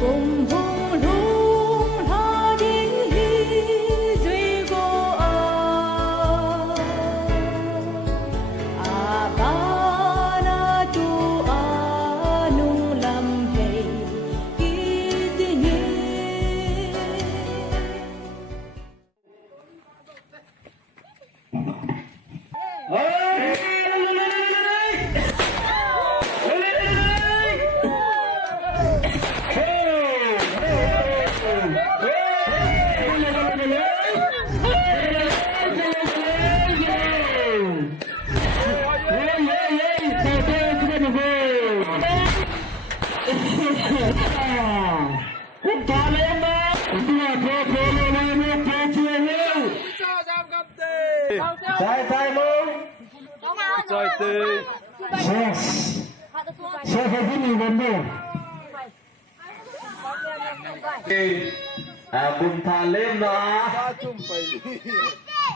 cùng hùng lũng tha đinh hi duy cô ba na tu nung lam hei ki ti ni Sai luôn. Rồi từ Xe phải đi nhiều lần đâu. Cùng thà lên đó.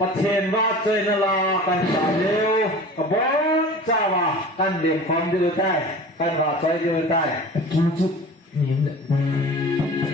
ประเทศว่าเจนลากันสายเร็วกระบอกจ้าว่ากันเดี่ยมความยืดได้กันว่าใจยืดได้กินจุดนี้เนี่ย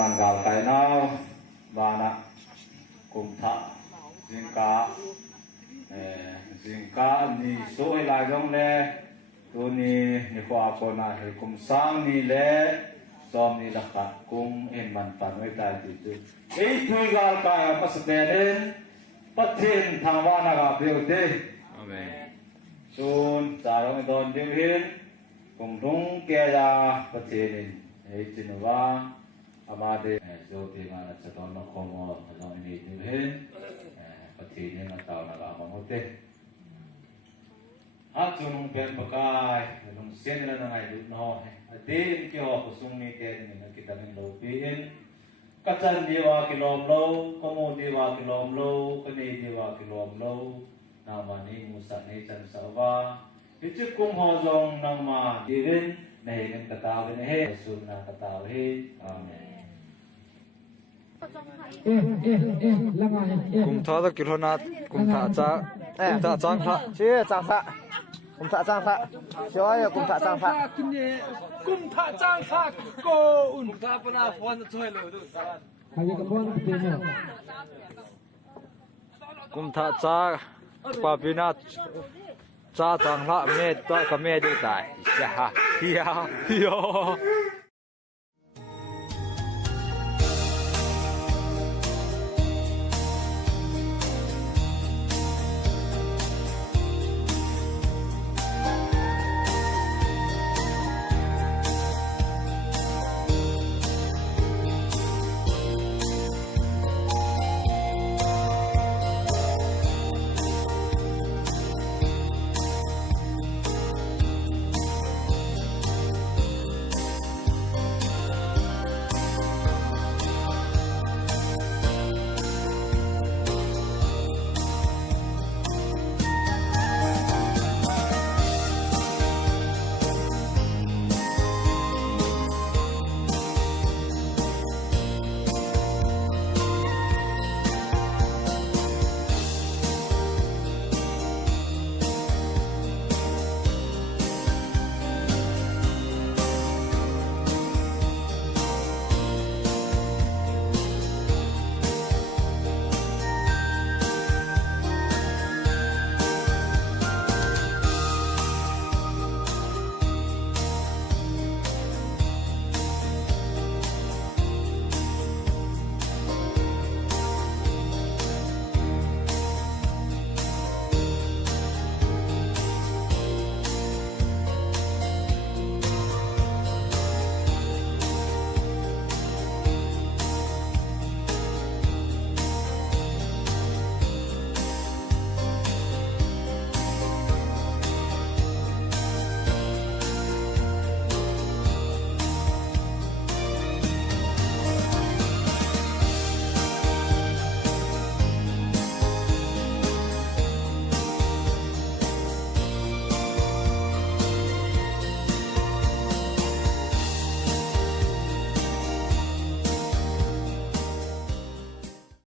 bàn gạo cái nào và nè cùng thọ riêng cá ni số hay là giống nè tôi ni khoa con này cùng sang ni lẽ xóm ni là cả cùng em bàn bàn với ta thì chứ ấy tôi gạo cái bắt đầu đến bắt thiên thằng va là gặp điều thế Amen. Sun sarong don điều hin cùng rung kia ra bắt thiên ấy chính là amade zo thì mà sẽ đón nó không ở lòng này điều hin bắt thiên nên là tao là gặp một thế chung bên bậc ai lùng sen là ngày lúc nó tin kêu học sung ni cái mình kita mình lâu pin kacan diwa kilom lâu kamu diwa kilom lâu kani diwa kilom lâu nama ni musa ni chan sawa itu kum ho jong nama divin nei ngan kata ben he sun na kata he amen Cùng thọ đó kiểu nào cùng thọ trang thọ chứ trang phạ cùng thạ trang phạ cho cùng thạ trang phạ cùng thọ trang thọ cô cùng thọ bữa nào phun chơi rồi được cùng thọ trang qua bên nào trang thọ mẹ tôi có mẹ đi tại ya ya yo